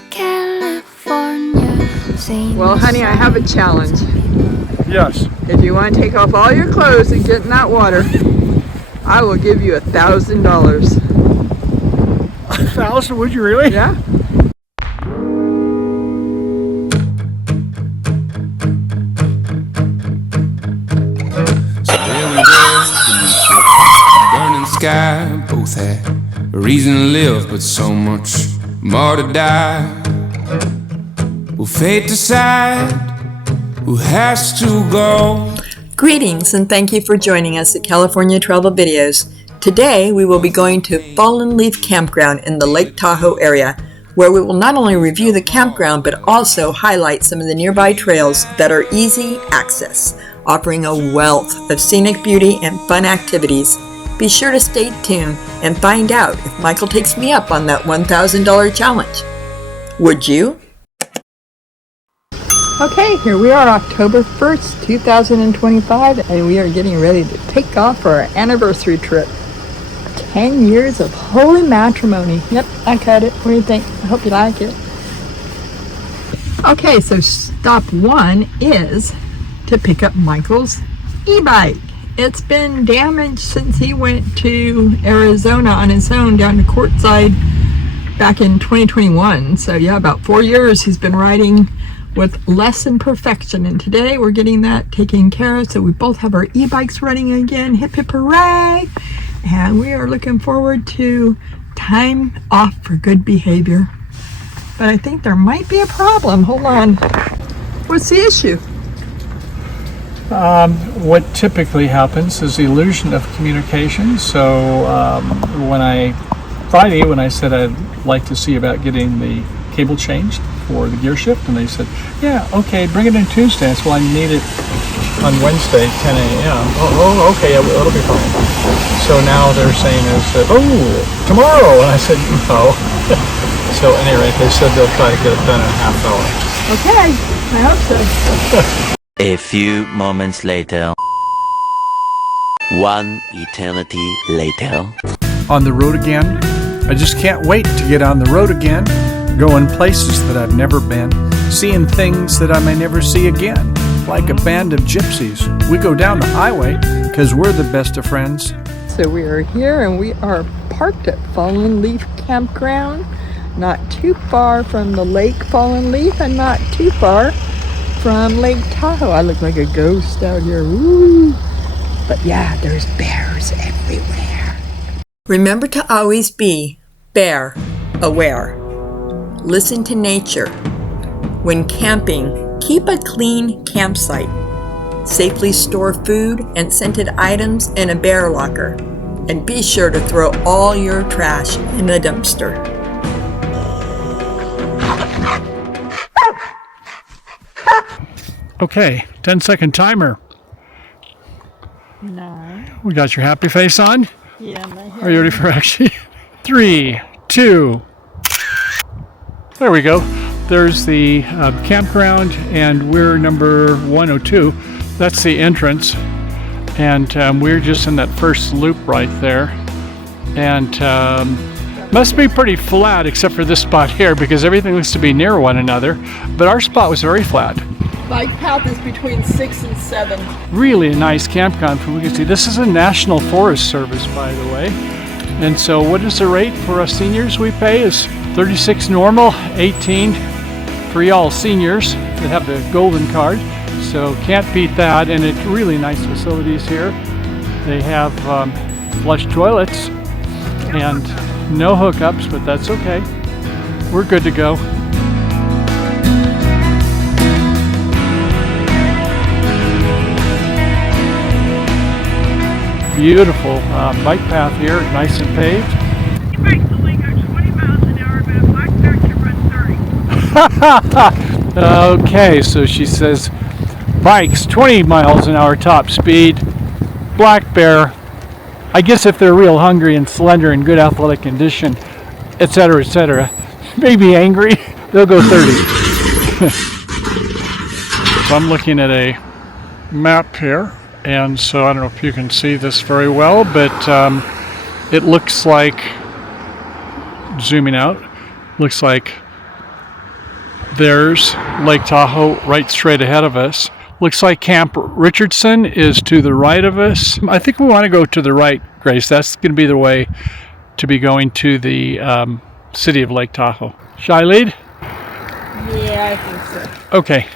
to California. Well, honey, I have a challenge. Yes. If you want to take off all your clothes and get in that water, I will give you $1,000. 1,000? Would you really? Yeah. So there we were, burning sky. Both had a reason to live, but so much more to die. Will fate decide who has to go? Greetings and thank you for joining us at California Travel Videos. Today we will be going to Fallen Leaf Campground in the Lake Tahoe area, where we will not only review the campground but also highlight some of the nearby trails that are easy access, offering a wealth of scenic beauty and fun activities. Be sure to stay tuned and find out if Michael takes me up on that $1,000 challenge. Would you? Okay, here we are, October 1st, 2025, and we are getting ready to take off for our anniversary trip. 10 years of holy matrimony. Yep, I cut it. What do you think? I hope you like it. Okay, so stop one is to pick up Michael's e-bike. It's been damaged since he went to Arizona on his own down to Quartzsite back in 2021. So yeah, about 4 years he's been riding with less than perfection, and today we're getting that taken care of, so we both have our e-bikes running again. Hip hip hooray! And we are looking forward to time off for good behavior. But I think there might be a problem. Hold on. What's the issue? What typically happens is the illusion of communication. So Friday when I said I'd like to see about getting the cable changed for the gear shift, and they said, yeah, okay, bring it in Tuesday. I said, well, I need it on Wednesday, 10 a.m. Oh, okay, it'll be fine. So now they're saying is that, tomorrow, and I said, no. So anyway, they said they'll try to get it done in a half hour. Okay, I hope so. A few moments later. One eternity later. On the road again. I just can't wait to get on the road again. Going places that I've never been, seeing things that I may never see again. Like a band of gypsies, we go down the highway because we're the best of friends. So we are here and we are parked at Fallen Leaf Campground, not too far from the Lake Fallen Leaf and not too far from Lake Tahoe. I look like a ghost out here. Woo! But yeah, there's bears everywhere. Remember to always be bear aware. Listen to nature. When camping, keep a clean campsite. Safely store food and scented items in a bear locker. And be sure to throw all your trash in the dumpster. Okay, 10-second timer. 9. We got your happy face on? Yeah, my hair. Are you ready for action? 3, 2. There we go. There's the campground, and we're number 102. That's the entrance, and we're just in that first loop right there. And must be pretty flat, except for this spot here, because everything looks to be near one another. But our spot was very flat. Bike path is between 6 and 7. Really a nice campground from what we can see. This is a National Forest Service, by the way. And so what is the rate for us seniors we pay is $36 normal, $18 for y'all seniors that have the golden card. So can't beat that, and it's really nice facilities here. They have flush toilets and no hookups, but that's okay. We're good to go. Beautiful bike path here, nice and paved. Your bike's only go 20 miles an hour, but a black bear can run 30. Okay, so she says bikes 20 miles an hour top speed, black bear, I guess if they're real hungry and slender and good athletic condition, etc., maybe angry, they'll go 30. So I'm looking at a map here. And so I don't know if you can see this very well, but it looks like, zooming out, looks like There's Lake Tahoe right straight ahead of us. Looks like Camp Richardson is to the right of us. I think we want to go to the right, Grace. That's going to be the way to be going to the city of Lake Tahoe. Shall I lead? Yeah, I think so. Okay.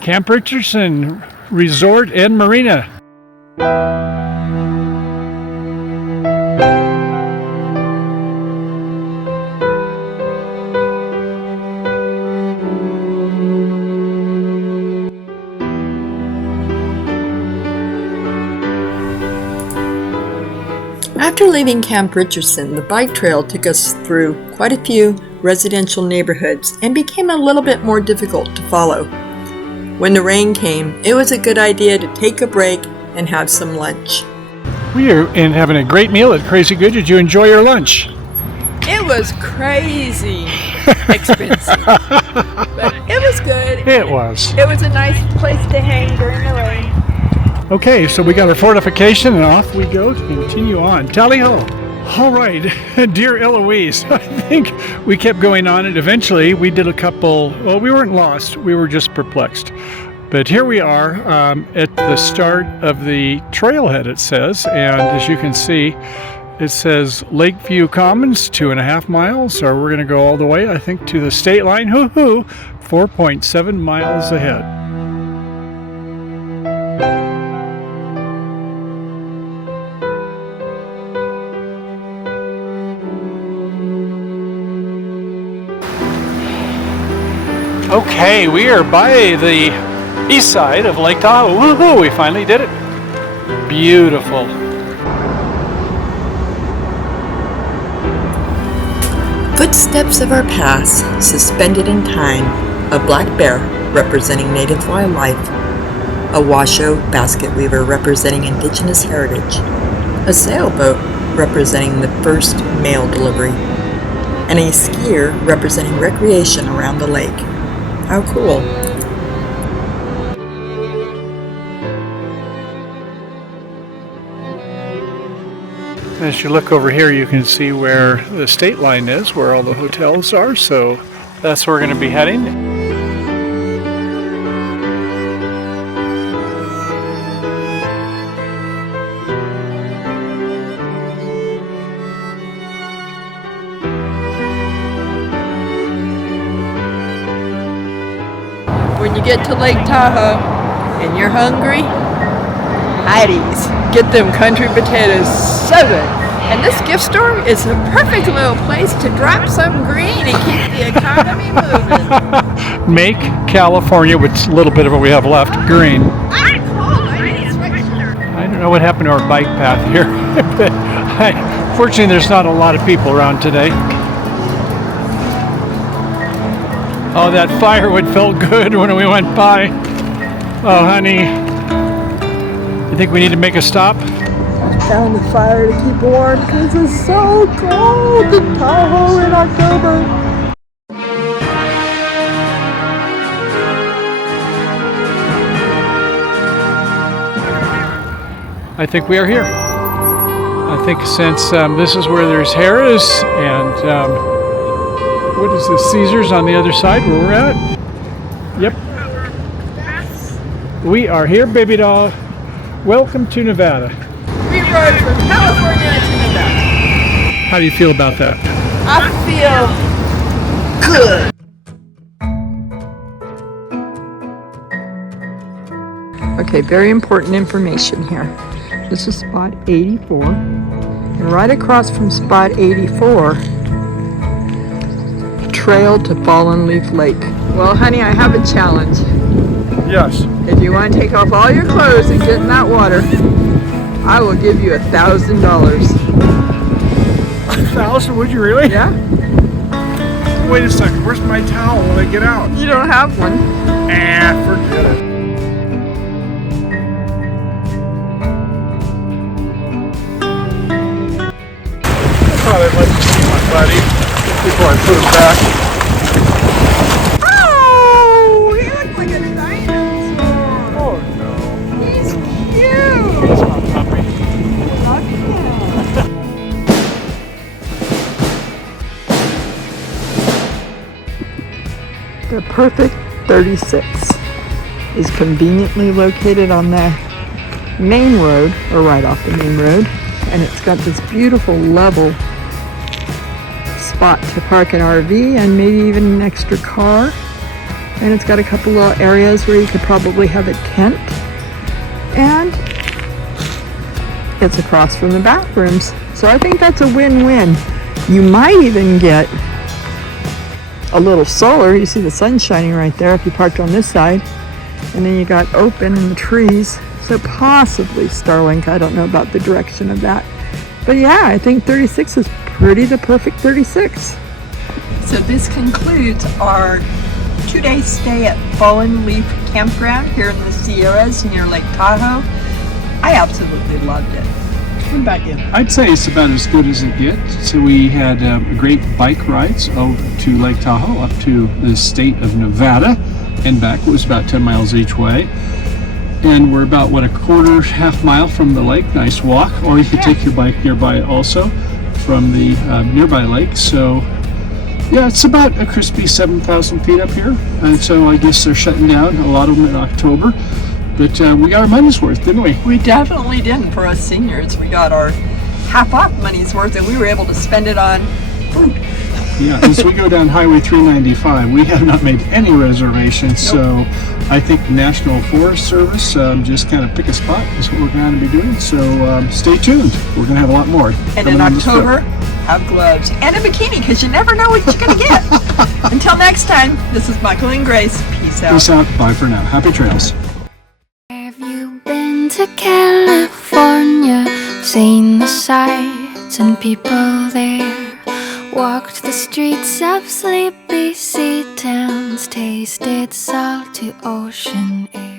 Camp Richardson Resort and Marina. After leaving Camp Richardson, the bike trail took us through quite a few residential neighborhoods and became a little bit more difficult to follow. When the rain came, it was a good idea to take a break and have some lunch. We are having a great meal at Crazy Good. Did you enjoy your lunch? It was crazy expensive, but it was good. It was. It was a nice place to hang during the rain. Okay, so we got our fortification and off we go to continue on. Tally ho! All right, dear Eloise, I think we kept going on and eventually we did a couple, well, we weren't lost, we were just perplexed. But here we are at the start of the trailhead, it says, and as you can see, it says Lakeview Commons, 2.5 miles, so we're going to go all the way, I think, to the state line, 4.7 miles ahead. Okay, we are by the east side of Lake Tahoe. Woohoo! We finally did it. Beautiful. Footsteps of our past, suspended in time, a black bear representing native wildlife, a Washoe basket weaver representing indigenous heritage, a sailboat representing the first mail delivery, and a skier representing recreation around the lake. How cool. As you look over here, you can see where the state line is, where all the hotels are, so that's where we're going to be heading. When you get to Lake Tahoe and you're hungry, Heidi's. Get them country potatoes, so good. And this gift store is a perfect little place to drop some green and keep the economy moving. Make California, with a little bit of what we have left, green. I'm cold. I need a sweatshirt. I don't know what happened to our bike path here. But fortunately, there's not a lot of people around today. Oh, that firewood felt good when we went by. Oh, honey. You think we need to make a stop? Found a fire to keep warm because it's so cold in Tahoe in October. I think we are here. I think since this is where there's Harris and what is this, Caesars on the other side where we're at? Yep. We are here, baby doll. Welcome to Nevada. We rode from California to Nevada. How do you feel about that? I feel good. Okay, very important information here. This is spot 84. And right across from spot 84, trail to Fallen Leaf Lake. Well, honey, I have a challenge. Yes. If you want to take off all your clothes and get in that water, I will give you $1,000. 1,000? Would you really? Yeah? Wait a second. Where's my towel when I get out? You don't have one. Forget it. I thought I'd like to see my buddy before I put him back. Oh, he looks like a dinosaur. Oh, perfect 36 is conveniently located on the main road, or right off the main road, and it's got this beautiful level spot to park an RV and maybe even an extra car. And it's got a couple of areas where you could probably have a tent. And it's across from the bathrooms. So I think that's a win-win. You might even get a little solar. You see the sun shining right there if you parked on this side. And then you got open in the trees. So possibly Starlink. I don't know about the direction of that. But yeah, I think 36 is the perfect 36. So this concludes our 2-day stay at Fallen Leaf Campground here in the Sierras near Lake Tahoe. I absolutely loved it. What about you? I'd say it's about as good as it gets. So we had great bike rides over to Lake Tahoe up to the state of Nevada and back. It was about 10 miles each way. And we're about, half mile from the lake. Nice walk. Or you could take your bike nearby also from the nearby lake. So yeah, it's about a crispy 7,000 feet up here. And so I guess they're shutting down, a lot of them in October. But we got our money's worth, didn't we? We definitely didn't. For us seniors, we got our half off money's worth, and we were able to spend it on food. Yeah, as we go down Highway 395, we have not made any reservations, so I think National Forest Service just kind of pick a spot is what we're going to be doing. So stay tuned. We're going to have a lot more. And in October, have gloves and a bikini, because you never know what you're going to get. Until next time, this is Michael and Grace. Peace out. Peace out. Bye for now. Happy trails. Have you been to California? Seen the sights and people there? Walked the streets of sleepy sea towns, tasted salty ocean air.